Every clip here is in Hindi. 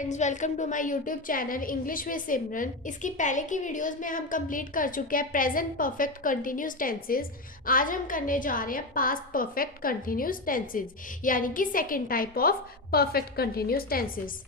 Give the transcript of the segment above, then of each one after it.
Friends, welcome to my YouTube channel English with Simran. इसकी पहले की वीडियोस में हम कंप्लीट कर चुके हैं प्रेजेंट परफेक्ट कंटिन्यूस टेंसेस। आज हम करने जा रहे हैं पास्ट परफेक्ट कंटिन्यूस टेंसेस, यानी कि second type of perfect continuous tenses.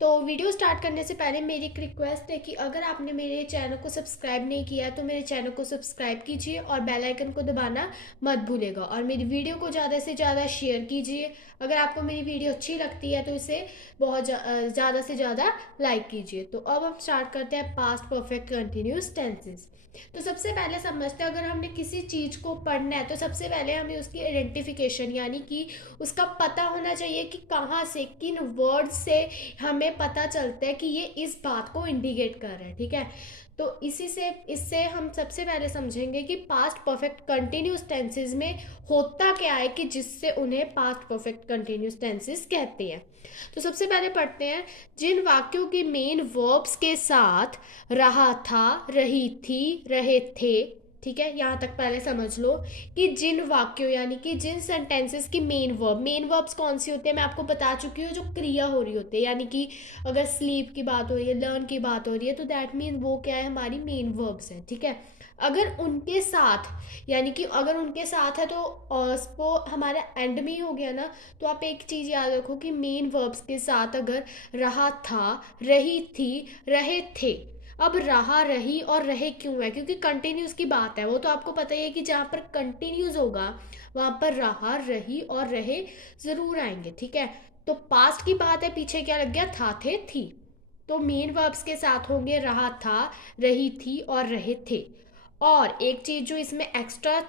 तो वीडियो स्टार्ट करने से पहले मेरी एक रिक्वेस्ट है कि अगर आपने मेरे चैनल को सब्सक्राइब नहीं किया है तो मेरे चैनल को सब्सक्राइब कीजिए और बेल आइकन को दबाना मत भूलिएगा, और मेरी वीडियो को ज़्यादा से ज़्यादा शेयर कीजिए। अगर आपको मेरी वीडियो अच्छी लगती है तो इसे बहुत ज़्यादा से ज़्यादा लाइक कीजिए। तो अब हम स्टार्ट करते हैं पास्ट परफेक्ट कंटिन्यूस टेंसेस। तो सबसे पहले समझते हैं, अगर हमने किसी चीज़ को पढ़ना है तो सबसे पहले हमें उसकी आइडेंटिफिकेशन यानी कि उसका पता होना चाहिए कि कहाँ से, किन वर्ड से हमें पता चलता है कि ये इस बात को इंडिकेट कर रहा है। ठीक है, तो इससे हम सबसे पहले समझेंगे कि पास्ट परफेक्ट कंटिन्यूस टेंसेस में होता क्या है कि जिससे उन्हें पास्ट परफेक्ट कंटिन्यूस टेंसेस कहते हैं। तो सबसे पहले पढ़ते हैं, जिन वाक्यों की मेन वर्ब्स के साथ रहा था, रही थी, रहे थे। ठीक है, यहाँ तक पहले समझ लो कि जिन वाक्यों यानी कि जिन सेंटेंसेस की मेन वर्ब्स कौन सी होते हैं मैं आपको बता चुकी हूँ, जो क्रिया हो रही होती है। यानी कि अगर स्लीप की बात हो रही है, लर्न की बात हो रही है, तो दैट मीन वो क्या है, हमारी मेन वर्ब्स है। ठीक है, अगर उनके साथ यानी कि अगर उनके साथ है तो वो हमारा एंड में ही हो गया ना। तो आप एक चीज़ याद रखो कि मेन वर्ब्स के साथ अगर रहा था, रही थी, रहे थे। अब रहा, रही और रहे क्यों है, क्योंकि कंटिन्यूस की बात है। वो तो आपको पता ही है कि जहाँ पर कंटिन्यूस होगा वहाँ पर रहा, रही और रहे ज़रूर आएंगे। ठीक है, तो पास्ट की बात है, पीछे क्या लग गया, था, थे, थी। तो मेन वर्ब्स के साथ होंगे रहा था, रही थी और रहे थे। और एक चीज़ जो इसमें एक्स्ट्रा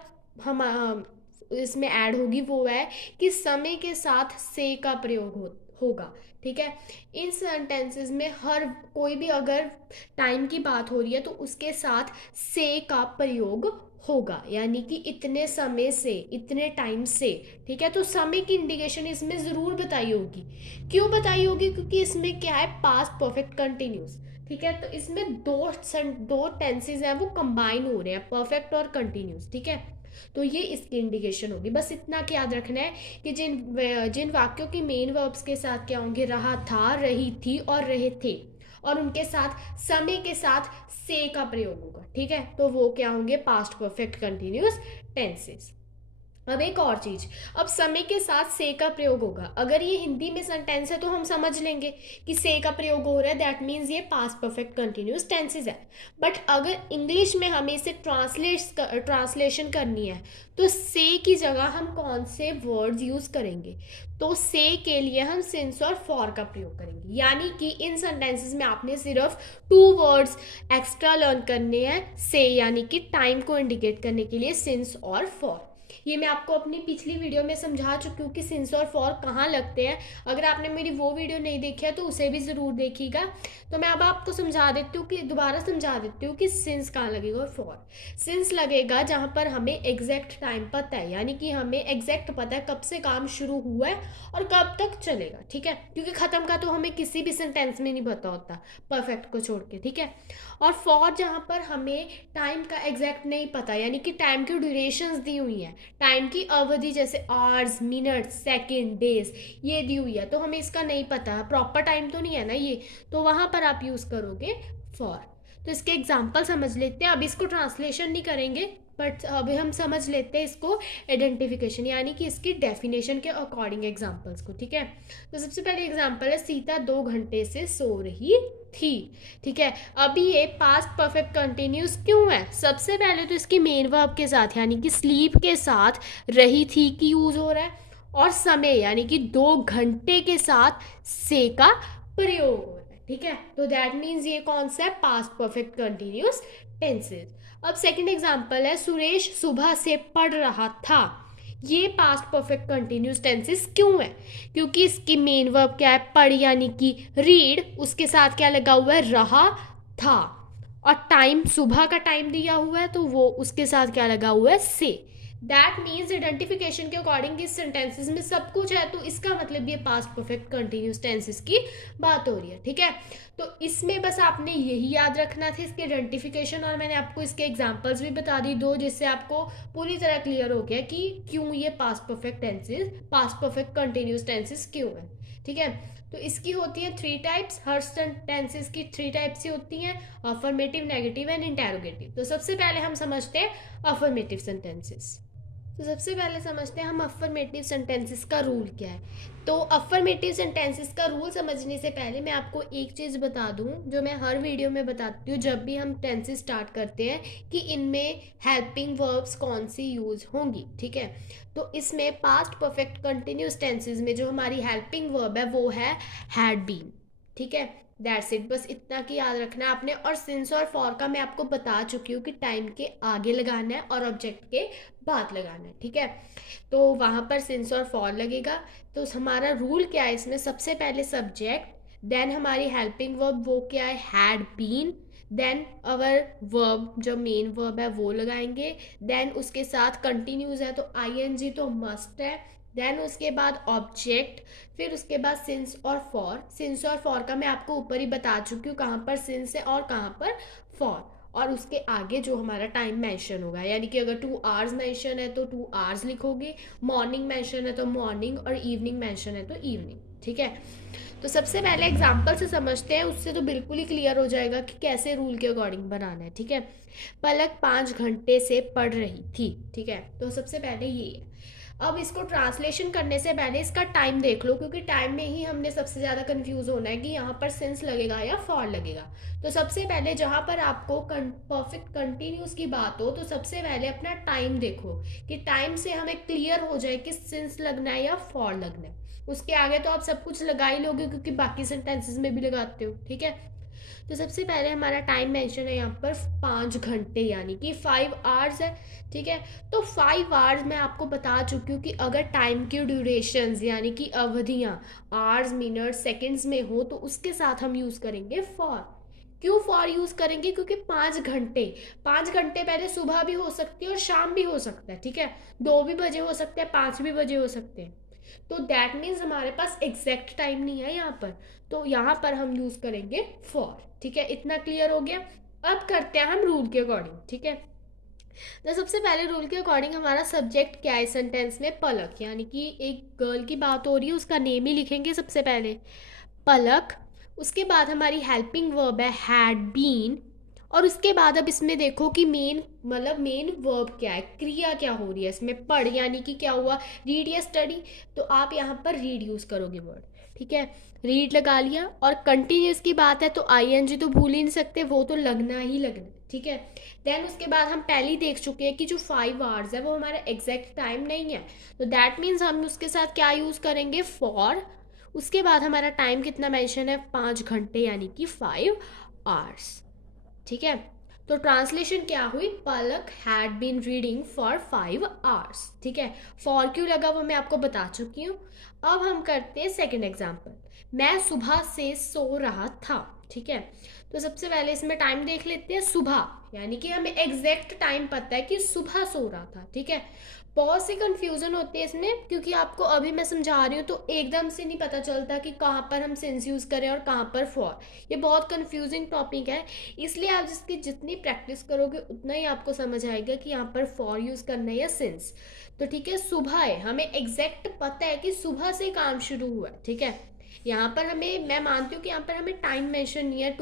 हम इसमें ऐड होगी वो है कि समय के साथ से का प्रयोग होगा। ठीक है, इन सेंटेंसेस में हर कोई भी अगर टाइम की बात हो रही है तो उसके साथ से का प्रयोग होगा, यानी कि इतने समय से, इतने टाइम से। ठीक है, तो समय की इंडिकेशन इसमें ज़रूर बताई होगी। क्यों बताई होगी, क्योंकि इसमें क्या है, पास्ट परफेक्ट कंटिन्यूस। ठीक है, तो इसमें दो टेंसेज हैं वो कंबाइन हो रहे हैं, परफेक्ट और कंटिन्यूस। ठीक है, तो ये इसकी इंडिकेशन होगी। बस इतना क्या याद रखना है कि जिन जिन वाक्यों की मेन वर्ब्स के साथ क्या होंगे, रहा था, रही थी और रहे थे, और उनके साथ समय के साथ से का प्रयोग होगा। ठीक है, तो वो क्या होंगे, पास्ट परफेक्ट कंटिन्यूस टेंसेस। अब एक और चीज, अब समय के साथ से का प्रयोग होगा। अगर ये हिंदी में सेंटेंस है तो हम समझ लेंगे कि से का प्रयोग हो रहा है, दैट मीन्स ये पास्ट परफेक्ट कंटिन्यूस टेंसेस है। बट अगर इंग्लिश में हमें इसे ट्रांसलेशन करनी है तो से की जगह हम कौन से वर्ड्स यूज करेंगे, तो से के लिए हम सिंस और फॉर का प्रयोग करेंगे। यानी कि इन सेंटेंसेस में आपने सिर्फ टू वर्ड्स एक्स्ट्रा लर्न करने हैं, से यानी कि टाइम को इंडिकेट करने के लिए सिंस और फॉर। ये मैं आपको अपनी पिछली वीडियो में समझा चुकी हूँ कि सिंस और फॉर कहाँ लगते हैं। अगर आपने मेरी वो वीडियो नहीं देखी है तो उसे भी ज़रूर देखिएगा। तो मैं अब आपको समझा देती हूँ कि दोबारा समझा देती हूँ कि सिंस कहाँ लगेगा और फॉर। सिंस लगेगा जहाँ पर हमें एग्जैक्ट टाइम पता है, यानी कि हमें एग्जैक्ट पता है कब से काम शुरू हुआ है और कब तक चलेगा। ठीक है, क्योंकि ख़त्म का तो हमें किसी भी सेंटेंस में नहीं पता होता, परफेक्ट को छोड़ के। ठीक है, और फॉर जहाँ पर हमें टाइम का एग्जैक्ट नहीं पता, यानी कि टाइम की ड्यूरेशंस दी हुई हैं, टाइम की अवधि जैसे आवर्स, मिनट्स, सेकंड, डेज, ये दी हुई है तो हमें इसका नहीं पता, प्रॉपर टाइम तो नहीं है ना ये, तो वहाँ पर आप यूज़ करोगे फॉर। तो इसके एग्जाम्पल समझ लेते हैं। अब इसको ट्रांसलेशन नहीं करेंगे, बट अभी हम समझ लेते हैं इसको आइडेंटिफिकेशन यानी कि इसकी डेफिनेशन के अकॉर्डिंग एग्जाम्पल्स को। ठीक है, तो सबसे पहले एग्जाम्पल है, सीता 2 घंटे से सो रही थी। ठीक है, अभी ये पास्ट परफेक्ट कंटिन्यूस क्यों है, सबसे पहले तो इसकी मेन वर्ब के साथ यानी कि स्लीप के साथ रही थी की यूज हो रहा है, और समय यानी कि 2 घंटे के साथ से का प्रयोग हो रहा है। ठीक है, तो दैट मीन्स ये कौन सा है, पास्ट परफेक्ट कंटिन्यूस टेंसेस। अब सेकंड एग्जांपल है, सुरेश सुबह से पढ़ रहा था। ये पास्ट परफेक्ट कंटिन्यूस टेंसेस क्यों है, क्योंकि इसकी मेन वर्ब क्या है, पढ़ यानी कि रीड, उसके साथ क्या लगा हुआ है, रहा था, और टाइम सुबह का टाइम दिया हुआ है तो वो उसके साथ क्या लगा हुआ है, से। दैट मीन्स आइडेंटिफिकेशन के अकॉर्डिंग इस सेंटेंसेस में सब कुछ है, तो इसका मतलब ये पास्ट परफेक्ट कंटिन्यूस टेंसेस की बात हो रही है। ठीक है, तो इसमें बस आपने यही याद रखना था, इसके आइडेंटिफिकेशन, और मैंने आपको इसके एग्जांपल्स भी बता दी दो, जिससे आपको पूरी तरह क्लियर हो गया कि क्यों ये past perfect tenses, past perfect continuous tenses क्यों है। ठीक है। तो इसकी होती है 3 टाइप्स, हर सेंटेंसेस की 3 टाइप्स ही होती हैं, अफर्मेटिव, नेगेटिव एंड इंटेरोगेटिव। तो सबसे पहले हम समझते हैं अफर्मेटिव सेंटेंसेस। तो सबसे पहले समझते हैं हम अफर्मेटिव सेंटेंसेस का रूल क्या है। तो अफर्मेटिव सेंटेंसेस का रूल समझने से पहले मैं आपको एक चीज़ बता दूं जो मैं हर वीडियो में बताती हूँ जब भी हम टेंसेस स्टार्ट करते हैं, कि इनमें हेल्पिंग वर्ब्स कौन सी यूज़ होंगी। ठीक है। तो इसमें पास्ट परफेक्ट कंटिन्यूस टेंसेस में जो हमारी हेल्पिंग वर्ब है वो है हैड बीन। ठीक है, दैट्स इट, बस इतना की याद रखना है आपने। और सिंस और फॉर का मैं आपको बता चुकी हूँ कि टाइम के आगे लगाना है और ऑब्जेक्ट के बाद लगाना है। ठीक है, तो वहाँ पर सिंस और फॉर लगेगा। तो हमारा रूल क्या है इसमें, सबसे पहले सब्जेक्ट, देन हमारी हेल्पिंग वर्ब वो क्या है, had been, then our verb जो मेन वर्ब है वो लगाएंगे, देन उसके साथ कंटिन्यूज है तो आईएनजी तो मस्ट है, देन उसके बाद ऑब्जेक्ट, फिर उसके बाद सिंस और फॉर। सिंस और फॉर का मैं आपको ऊपर ही बता चुकी हूँ कहाँ पर सिंस है और कहाँ पर फॉर। और उसके आगे जो हमारा टाइम मेंशन होगा, यानी कि अगर 2 आवर्स मेंशन है तो 2 आवर्स लिखोगे, मॉर्निंग मेंशन है तो मॉर्निंग, और इवनिंग मेंशन है तो इवनिंग। ठीक है, तो सबसे पहले एग्जाम्पल से समझते हैं, उससे तो बिल्कुल ही क्लियर हो जाएगा कि कैसे रूल के अकॉर्डिंग बनाना है। ठीक है, पलक 5 घंटे से पढ़ रही थी। ठीक है, तो सबसे पहले ये है। अब इसको ट्रांसलेशन करने से पहले इसका टाइम देख लो, क्योंकि टाइम में ही हमने सबसे ज़्यादा कंफ्यूज होना है कि यहाँ पर सिंस लगेगा या फॉर लगेगा। तो सबसे पहले जहाँ पर आपको परफेक्ट कंटिन्यूस की बात हो तो सबसे पहले अपना टाइम देखो कि टाइम से हमें क्लियर हो जाए कि सिंस लगना है या फॉर लगना है। उसके आगे तो आप सब कुछ लगा ही लोगे क्योंकि बाकी सेंटेंसेस में भी लगाते हो। ठीक है, तो सबसे पहले हमारा टाइम मेंशन है यहाँ पर 5 घंटे, यानी कि 5 आवर्स है। ठीक है, तो 5 आवर्स मैं आपको बता चुकी हूँ कि अगर टाइम की ड्यूरेशंस यानी कि अवधियाँ आवर्स, मिनट, सेकंड्स में हो तो उसके साथ हम यूज़ करेंगे फॉर। क्यों फॉर यूज़ करेंगे, क्योंकि 5 घंटे, 5 घंटे पहले सुबह भी हो सकती है और शाम भी हो सकता है। ठीक है, 2 भी बजे हो सकते हैं, 5 भी बजे हो सकते हैं। तो दैट मीन्स हमारे पास एग्जैक्ट टाइम नहीं है यहाँ पर, तो यहाँ पर हम यूज़ करेंगे फॉर। ठीक है, इतना क्लियर हो गया। अब करते हैं हम रूल के अकॉर्डिंग। ठीक है, तो सबसे पहले रूल के अकॉर्डिंग हमारा सब्जेक्ट क्या है सेंटेंस में, पलक, यानी कि एक गर्ल की बात हो रही है, उसका नेम ही लिखेंगे सबसे पहले, पलक। उसके बाद हमारी हेल्पिंग वर्ब है हैड बीन, और उसके बाद अब इसमें देखो कि मेन मतलब मेन वर्ब क्या है, क्रिया क्या हो रही है इसमें, पढ़, यानी कि क्या हुआ, रीड या स्टडी। तो आप यहाँ पर रीड यूज़ करोगे वर्ड। ठीक है, रीड लगा लिया। और कंटिन्यूस की बात है तो आईएनजी तो भूल ही नहीं सकते, वो तो लगना ही लगना। ठीक है, देन उसके बाद हम पहले ही देख चुके हैं कि जो 5 आवर्स है वो हमारा एग्जैक्ट टाइम नहीं है, तो दैट मीन्स हम उसके साथ क्या यूज़ करेंगे, फॉर। उसके बाद हमारा टाइम कितना मेंशन है, 5 घंटे, यानी कि 5 आवर्स। ठीक है, तो ट्रांसलेशन क्या हुई, Palak had been reading for 5 hours. ठीक है, फॉर क्यों लगा वो मैं आपको बता चुकी हूँ। अब हम करते हैं सेकंड एग्जांपल, मैं सुबह से सो रहा था। ठीक है, तो सबसे पहले इसमें टाइम देख लेते हैं, सुबह, यानी कि हमें एग्जैक्ट टाइम पता है कि सुबह सो रहा था। ठीक है, बहुत सी कंफ्यूजन होती है इसमें, क्योंकि आपको अभी मैं समझा रही हूँ तो एकदम से नहीं पता चलता कि कहाँ पर हम सिंस यूज़ करें और कहाँ पर फॉर। ये बहुत कंफ्यूजिंग टॉपिक है, इसलिए आप जिसकी जितनी प्रैक्टिस करोगे उतना ही आपको समझ आएगा कि यहाँ पर फॉर यूज़ करना है या सिंस। तो ठीक है, सुबह है, हमें एग्जैक्ट पता है कि सुबह से काम शुरू हुआ है। ठीक है, यहाँ पर हमें, मैं मानती हूँ कि यहाँ पर हमें टाइम मेंशन नहीं है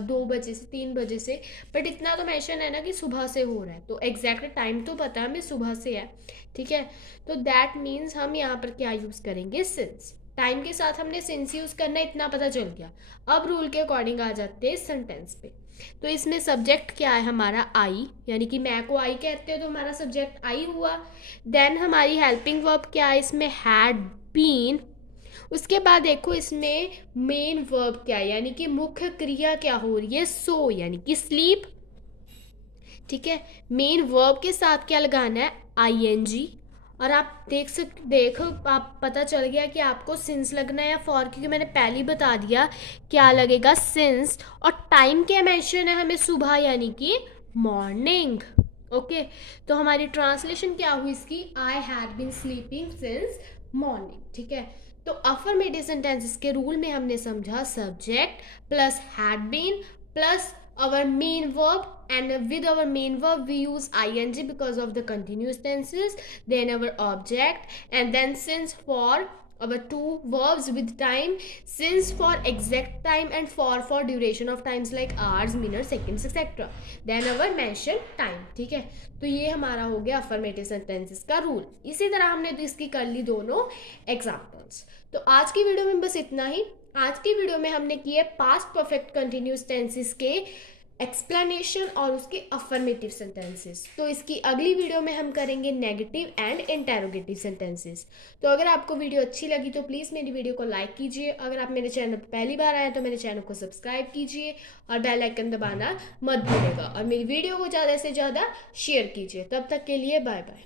2 बजे से 3 बजे से, बट इतना तो मेंशन है ना कि सुबह से हो रहा है, तो एग्जैक्ट टाइम तो पता है हमें सुबह से है। ठीक है, तो दैट मीन्स हम यहाँ पर क्या यूज़ करेंगे, सिंस। टाइम के साथ हमने सिंस यूज़ करना, इतना पता चल गया। अब रूल के अकॉर्डिंग आ जाते हैं सेंटेंस पे। तो इसमें सब्जेक्ट क्या है हमारा, आई, यानी कि मैं को आई कहते हो तो हमारा सब्जेक्ट आई हुआ। देन हमारी हेल्पिंग वर्ब क्या है इसमें, हैड बीन। उसके बाद देखो इसमें मेन वर्ब क्या है, यानी कि मुख्य क्रिया क्या हो रही है, सो, यानी कि स्लीप। ठीक है, मेन वर्ब के साथ क्या लगाना है, आईएनजी। और आप देखो आप पता चल गया कि आपको सिंस लगना है या फॉर, क्योंकि मैंने पहले ही बता दिया क्या लगेगा, सिंस। और टाइम क्या मेंशन है हमें, सुबह, यानी कि मॉर्निंग। ओके, तो हमारी ट्रांसलेशन क्या हुई इसकी, I had been sleeping since morning. ठीक है, तो अफर्मेटिव सेंटेंसेस के रूल में हमने समझा subject plus had been plus our main verb, and with our main verb we use ing because of the continuous tenses, then our object, and then since, for, our two verbs with time, since for exact time and for duration of times like hours, minutes, seconds, etc. Then our mention time. ठीक है, तो ये हमारा हो गया अफर्मेटिव सेंटेंसेस का रूल. इसी तरह हमने तो इसकी कर ली दोनों एग्जाम्पल्स. तो आज की वीडियो में बस इतना ही. आज की वीडियो में हमने किए पास्ट परफेक्ट कंटिन्यूस टेंसेस के एक्सप्लेनेशन और उसके अफर्मेटिव सेंटेंसेस. तो इसकी अगली वीडियो में हम करेंगे नेगेटिव एंड इंटेरोगेटिव सेंटेंसेस. तो अगर आपको वीडियो अच्छी लगी तो प्लीज़ मेरी वीडियो को लाइक कीजिए. अगर आप मेरे चैनल पर पहली बार आए तो मेरे चैनल को सब्सक्राइब कीजिए और बेल आइकन दबाना मत भूलिएगा. और मेरी वीडियो को ज़्यादा से ज़्यादा शेयर कीजिए. तब तक के लिए बाय बाय.